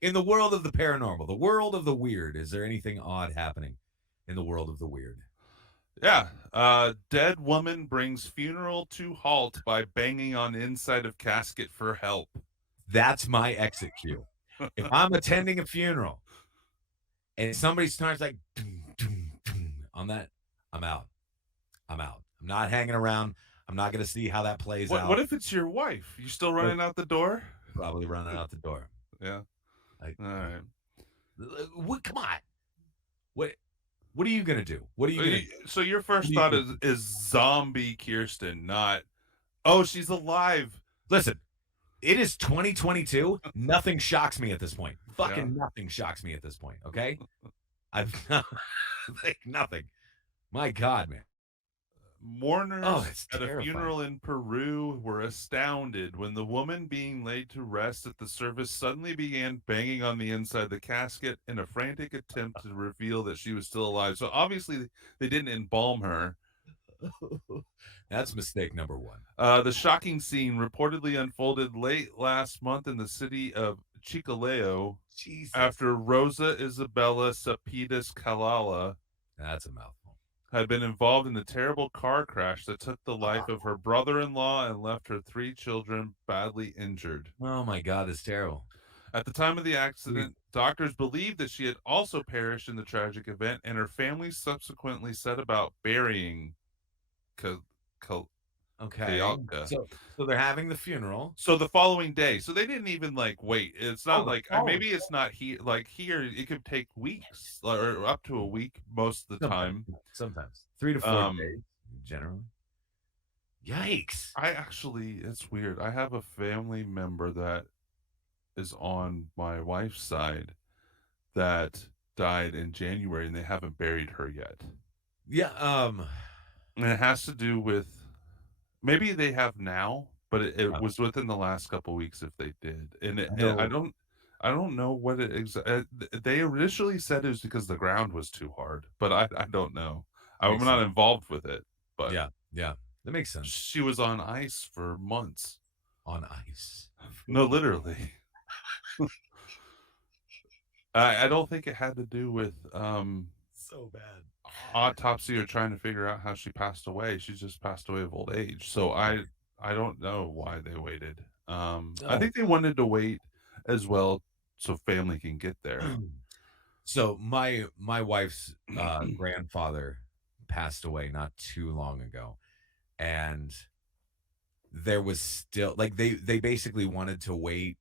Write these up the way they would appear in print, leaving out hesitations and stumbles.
In the world of the paranormal, the world of the weird, is there anything odd happening in the world of the weird? Yeah. Dead woman brings funeral to halt by banging on inside of casket for help. That's my exit cue. If I'm attending a funeral and somebody starts like doom, doom, doom, on that, I'm out. I'm out. I'm not hanging around. I'm not going to see how that plays What out. if it's your wife? You still Look, running out the door? probably running out the door. Yeah. Like, All right. what? Come on. What? What are you going to do? What are you So going to do? so your What first are you thought gonna is do? zombie Kirsten, not oh she's alive. Listen, it is 2022. Nothing shocks me at this point. Yeah. Fucking nothing shocks me at this point. Okay. I've like nothing. My God, man. Oh, Mourners it's at a terrifying. funeral in Peru were astounded when the woman being laid to rest at the service suddenly began banging on the inside of the casket in a frantic attempt to reveal that she was still alive. So obviously they didn't embalm her. That's mistake number one. The shocking scene reportedly unfolded late last month in the city of Chicaleo Jesus. after Rosa Isabella Sapidas Kalala That's a mouthful. had been involved in a terrible car crash that took the life of her brother-in-law and left her 3 children badly injured. Oh my God, it's terrible. At the time of the accident, doctors believed that she had also perished in the tragic event, and her family subsequently set about burying Ka- Ka- Okay. Kayalka. So they're having the funeral. So the following day, so they didn't even like wait. It's Oh, not the like following maybe it's not here. Like here, it could take weeks or up to a week most of the sometimes. time. Sometimes 3 to 4 days Um, generally. Yikes. I actually, it's weird. I have a family member that is on my wife's side that died in January and they haven't buried her yet. Yeah. And it has to do with maybe they have now, but it was within the last couple weeks if they did. And I know. I don't know what it they initially said it was because the ground was too hard, but I don't know. I'm Makes not sense. involved with it, but Yeah. Yeah. That makes sense. she was on ice for months. On ice. No, literally. I don't think it had to do with So bad. autopsy or trying to figure out how she passed away. She just passed away of old age. So I don't know why they waited. I No. think they wanted to wait as well so family can get there. So my wife's grandfather passed away not too long ago, and there was still like they basically wanted to wait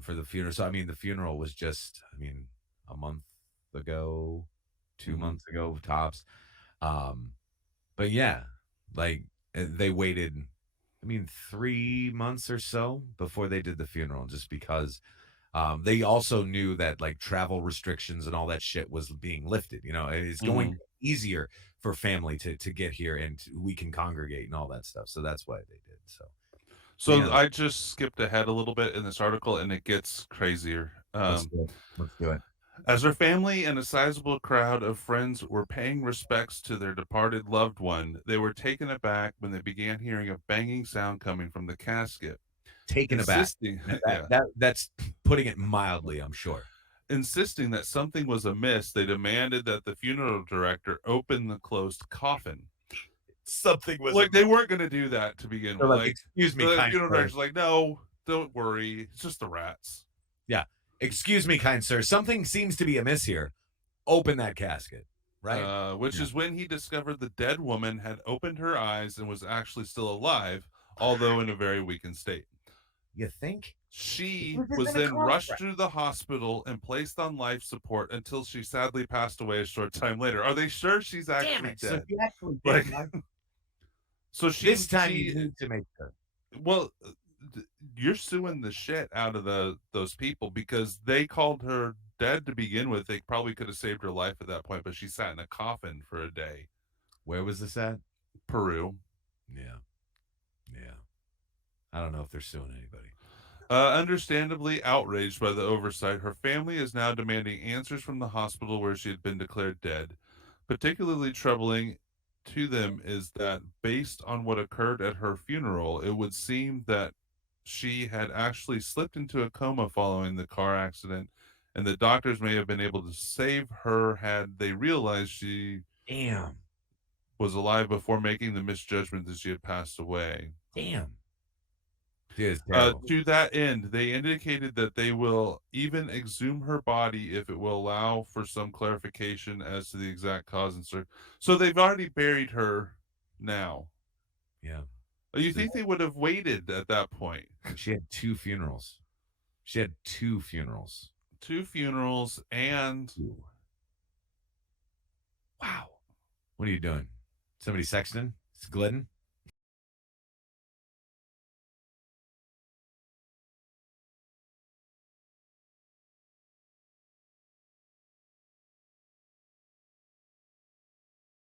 for the funeral. So I mean, the funeral was just a month ago, two Mhm. months ago tops. But yeah, like they waited. I mean, 3 months or so before they did the funeral, just because they also knew that like travel restrictions and all that shit was being lifted. It's going Mhm. easier for family to get here and we can congregate and all that stuff. So that's why they did. So yeah, So I just skipped ahead a little bit in this article and it gets crazier. let's do it. Let's do it. As her family and a sizable crowd of friends were paying respects to their departed loved one, they were taken aback when they began hearing a banging sound coming from the casket. Taken aback. Insisting, That, yeah, that's putting it mildly, I'm sure. insisting that something was amiss, they demanded that the funeral director open the closed coffin. Something was a Like they weren't going to do that to begin They're with. like, Like excuse me, the kind funeral sir. director's like, no, don't worry, it's just the rats. Yeah. Excuse me, kind sir. Something seems to be amiss here. Open that casket. Right? Which Yeah. is when he discovered the dead woman had opened her eyes and was actually still alive, although in a very weakened state. You think? It She was just was in a then car rushed crash. to the hospital and placed on life support until she sadly passed away a short time later. Are they sure she's Damn actually it. So dead? she actually did. Like, Huh? so This time you need to make sure. well, you're suing the shit out of those people because they called her dead to begin with. They probably could have saved her life at that point, but she sat in a coffin for a day. Where was this at? Peru. Yeah. Yeah. I don't know if they're suing anybody. Understandably outraged by the oversight, her family is now demanding answers from the hospital where she had been declared dead. Particularly troubling to them is that, based on what occurred at her funeral, it would seem that she had actually slipped into a coma following the car accident, and the doctors may have been able to save her had they realized she Damn. was alive before making the misjudgment that she had passed away. Damn. Dude, it's terrible. To that end, they indicated that they will even exhume her body if it will allow for some clarification as to the exact cause and circ. So they've already buried her now. Yeah. You So think they would have waited at that point? she had 2 funerals. She had 2 funerals. Two funerals and Ooh. Wow. What are you doing? Somebody sexting? It's glidden?